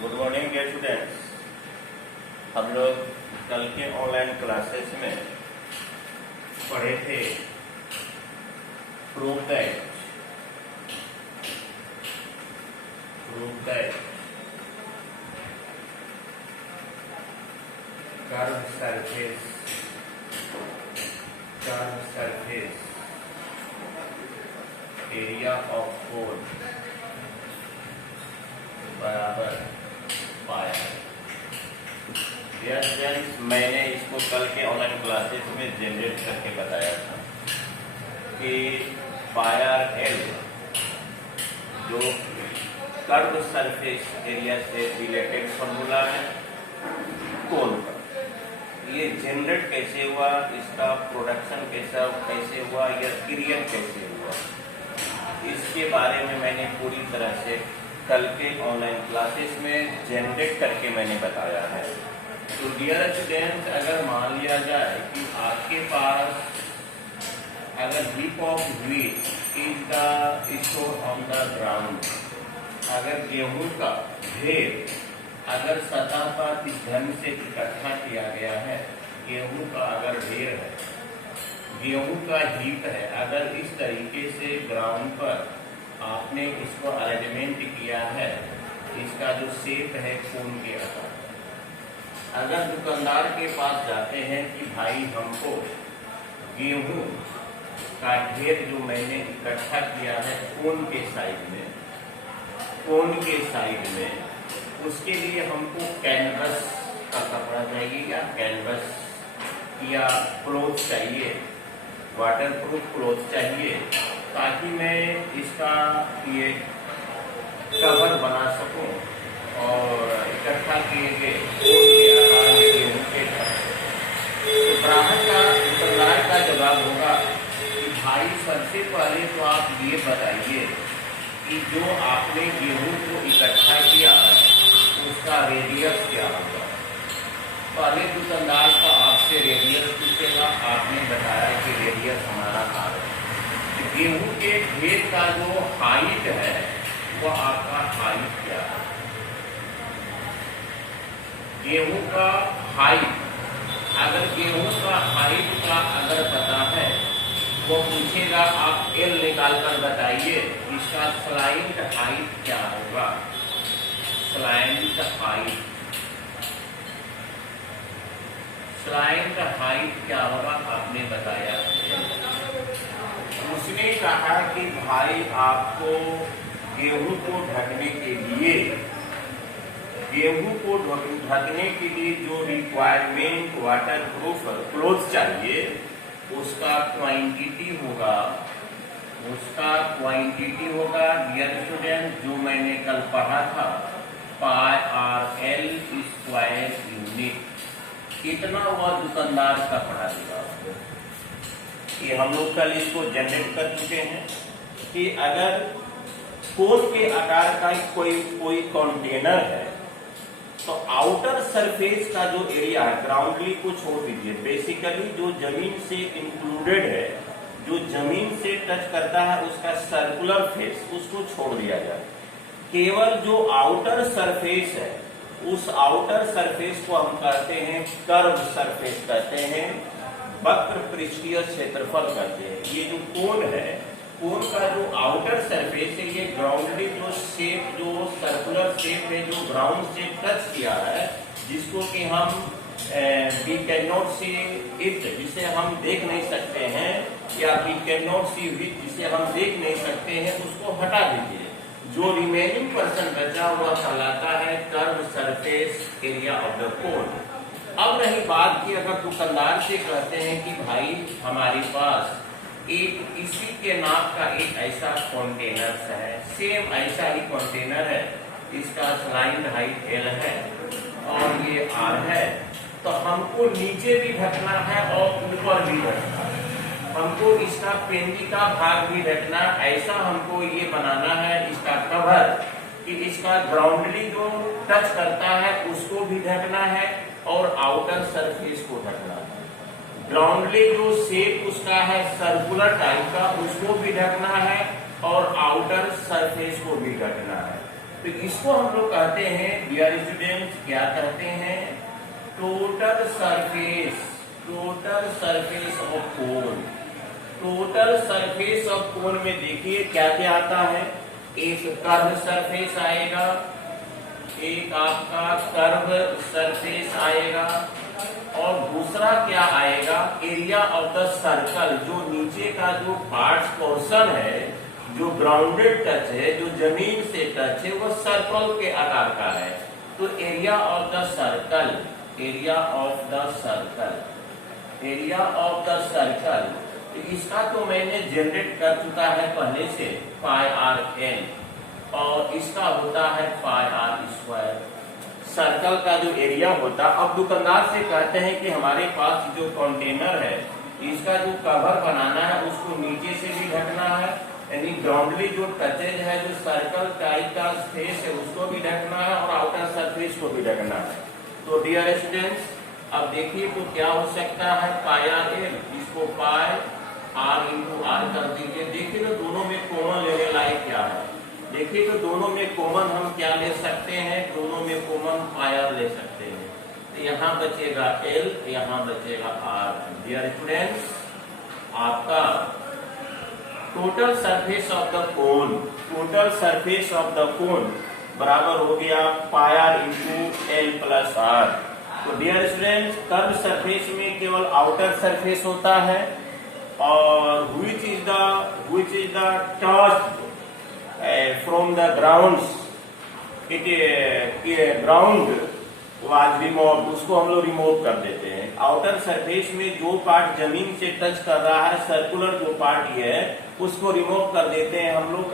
Good morning dear students. हम लोग कल के ऑनलाइन क्लासेस में पढ़े थे prove that curve surface area of cone बराबर पाया। यस फ्रेंड्स, मैंने इसको कल के ऑनलाइन क्लासेस में जनरेट करके बताया था कि पायर एल जो कर्व सरफेस एरिया से रिलेटेड फॉर्मूला है कोन का, ये जनरेट कैसे हुआ, इसका प्रोडक्शन कैसे हुआ या क्रिएट कैसे हुआ, इसके बारे में मैंने पूरी तरह से कल के ऑनलाइन क्लासेस में जनरेट करके मैंने बताया है। तो डियर स्टूडेंट्स, अगर मान लिया जाए कि आपके पास अगर heap of wheat is the store on the ground, अगर गेहूं का ढेर अगर सतह पर इस ढंग से इकट्ठा किया गया है, गेहूं का अगर ढेर है, गेहूं का हीप है, अगर इस तरीके से ग्राउंड पर आपने इसको अरेंजमेंट किया है, इसका जो शेप है कोन के आकार। अगर दुकानदार के पास जाते हैं कि भाई हमको गेहूं का ढेर जो मैंने इकट्ठा किया है कोन के साइड में, उसके लिए हमको कैनवस का कपड़ा चाहिए या कैनवस या क्लोथ चाहिए, वाटरप्रूफ क्लोथ चाहिए, ताकि मैं इसका ये कवर बना सकूं और इकट्ठा किए गए आकार में गेहूं के तो ग्राहक का दुकानदार का जवाब होगा कि भाई सबसे पहले तो आप ये बताइए कि जो आपने गेहूं को इकट्ठा किया उसका रेडियस क्या होगा। पहले दुकानदार का आपसे रेडियस पूछेगा, आपने बताया कि रेडियस हमारा आ रहा है। गेहूं के ढेर का जो हाइट है वो आपका हाइट क्या है, गेहूं का हाइट, अगर गेहूं का हाइट का अगर पता है वो पूछेगा आप एल निकाल कर बताइए इसका स्लाइंट हाइट क्या होगा। स्लाइंट हाइट क्या होगा आपने बताया। उसने कहा कि भाई आपको गेहूं को ढकने के लिए जो रिक्वायरमेंट वाटरप्रूफ क्लोथ चाहिए उसका क्वांटिटी होगा डियर स्टूडेंट, जो मैंने कल पढ़ा था पाई आर एल स्क्वायर यूनिट। इतना वह दुकानदार का पढ़ा दिया कि हम लोग कल इसको जनरेट कर चुके हैं कि अगर कोन के आकार का कोई कंटेनर है तो आउटर सरफेस का जो एरिया है, ग्राउंडली को छोड़ दीजिए, बेसिकली जो जमीन से इंक्लूडेड है, जो जमीन से टच करता है उसका सर्कुलर फेस उसको छोड़ दिया जाए। केवल जो आउटर सरफेस है उस आउटर सरफेस को हम कहते हैं कर्व सरफेस कहते हैं, वक्र पृष्ठीय क्षेत्रफल कहते हैं। ये जो कोन है, कोन का जो आउटर सरफेस है, ये ग्राउंडली जो शेप, जो सर्कुलर शेप है जो ग्राउंड से टच किया है, जिसको कि हम we can not see it, जिसे हम देख नहीं सकते हैं, या we can not see with, जिसे हम देख नहीं सकते हैं, उसको हटा दीजिए। जो रिमेनिंग पर्सन बचा हुआ कहलाता है curve surface area of the कोन। अब रही बात की अगर दुकानदार से कहते हैं कि भाई हमारे पास एक इसी के नाप का एक ऐसा कंटेनर है, सेम ऐसा ही कंटेनर है, इसका स्लाइंट हाइट एल है और ये आर है, तो हमको नीचे भी ढकना है और ऊपर भी ढकना है, हमको इसका पेंदी का भाग भी ढकना, ऐसा हमको ये बनाना है इसका कवर कि इसका ग्राउंडली जो टच करता है उसको भी ढकना है और आउटर सरफेस को ढकना है। ग्राउंडली जो शेप उसका है सर्कुलर टाइप का उसको भी ढकना है और आउटर सरफेस को भी ढकना है। तो इसको हम लोग कहते हैं डियर स्टूडेंट्स, क्या कहते हैं, total surface of cone. Total surface of कोन में देखिए क्या क्या आता है, एक कर्व सरफेस आएगा, एक आपका कर्व सरफेस आएगा, और दूसरा क्या आएगा, एरिया ऑफ द सर्कल, जो नीचे का जो पार्ट पोर्शन है, जो ग्राउंडेड टच है, जो जमीन से टच है, वो सर्कल के आकार का है। तो एरिया ऑफ द सर्कल, इसका तो मैंने जनरेट कर चुका है पहले से, पाई आर एल, और इसका होता है पाई आर स्क्वायर। सर्कल का जो एरिया होता, अब दुकानदार से कहते हैं कि हमारे पास जो कंटेनर है, इसका जो कवर बनाना है उसको नीचे से भी ढकना है, यानी ग्राउंडली जो टचेज है, जो सर्कल टाइप का स्पेस है, उसको भी ढकना है, और आउटर सरफेस को भी ढकना है। तो डियर स्टूडेंट्स, अब देखिए तो क्या हो सकता है, पाई आर एल, इसको पाई आर इंटू आर कर दीजिए। देखिए तो दोनों में कॉमन लेने लायक क्या है, देखिए तो दोनों में कॉमन हम क्या ले सकते हैं, दोनों में कॉमन पाई आर ले सकते हैं। तो यहाँ बचेगा एल, यहाँ बचेगा आर। डियर स्टूडेंट्स, आपका total surface of the cone बराबर हो गया pi R into L plus R. तो डियर स्टूडेंट्स, कर्व सरफेस में केवल आउटर सरफेस होता है, और which is the touch from the grounds, ground was remove, उसको हम लोग रिमूव कर देते हैं। आउटर सरफेस में जो पार्ट जमीन से टच कर रहा है, सर्कुलर जो पार्ट ये है, उसको रिमूव कर देते हैं हम लोग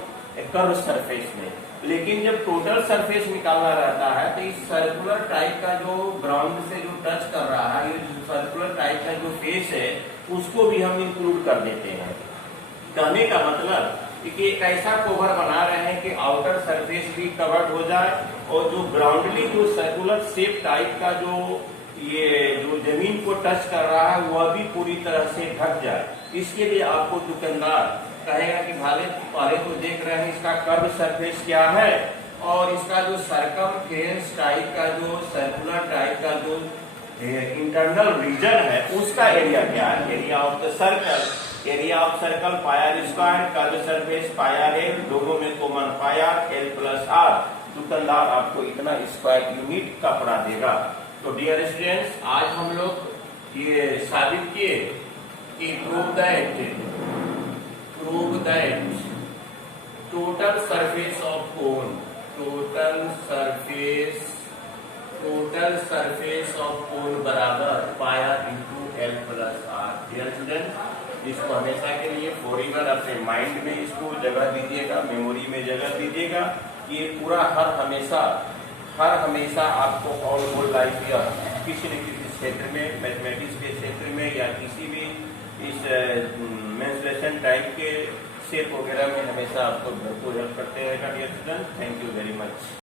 कर्व सरफेस में। लेकिन जब टोटल सरफेस निकालना रहता है, तो इस सर्कुलर टाइप का जो ग्राउंड से जो टच कर रहा है, ये सर्कुलर टाइप का जो फेस है, उसको भी हम इंक्लूड कर देते हैं। कहने का मतलब कि एक ऐसा कवर बना रहे हैं कि आउटर सरफेस भी कवर्ड हो जाए, और जो ग्राउंडली जो सर्कुलर शेप टाइप का जो ये जो जमीन को टच कर रहा है, वह भी पूरी तरह से ढक जाए। इसके लिए आपको दुकानदार कहेगा कि भाले पहले तो देख रहे हैं इसका कर्व सरफेस क्या है, और इसका जो सर्कमफ्रेंस टाइप का जो सर्कुलर टाइप का जो इंटरनल रीजन है, उसका एरिया क्या है, area of circle pi r square, curve surface pi r l, दोनों में common pi r l plus r. दुकानदार आपको इतना स्क्वायर यूनिट का पड़ा देगा। तो डियर स्टूडेंट्स, आज हम लोग ये साबित किए कि prove that total surface of cone, total surface of cone बराबर pi R into L plus R. Dear student, इसको हमेशा के लिए फॉरएवर अपने माइंड में इसको जगह दीजिएगा, मेमोरी में जगह दीजिएगा। ये पूरा हर हमेशा आपको ऑल होल लाइफ या किसी न किसी क्षेत्र में, मैथमेटिक्स के क्षेत्र में या किसी भी इस मेंसुरेशन टाइप के शेप वगैरह में हमेशा आपको भरपूर हेल्प करते रहेगा। Dear student, thank you very much.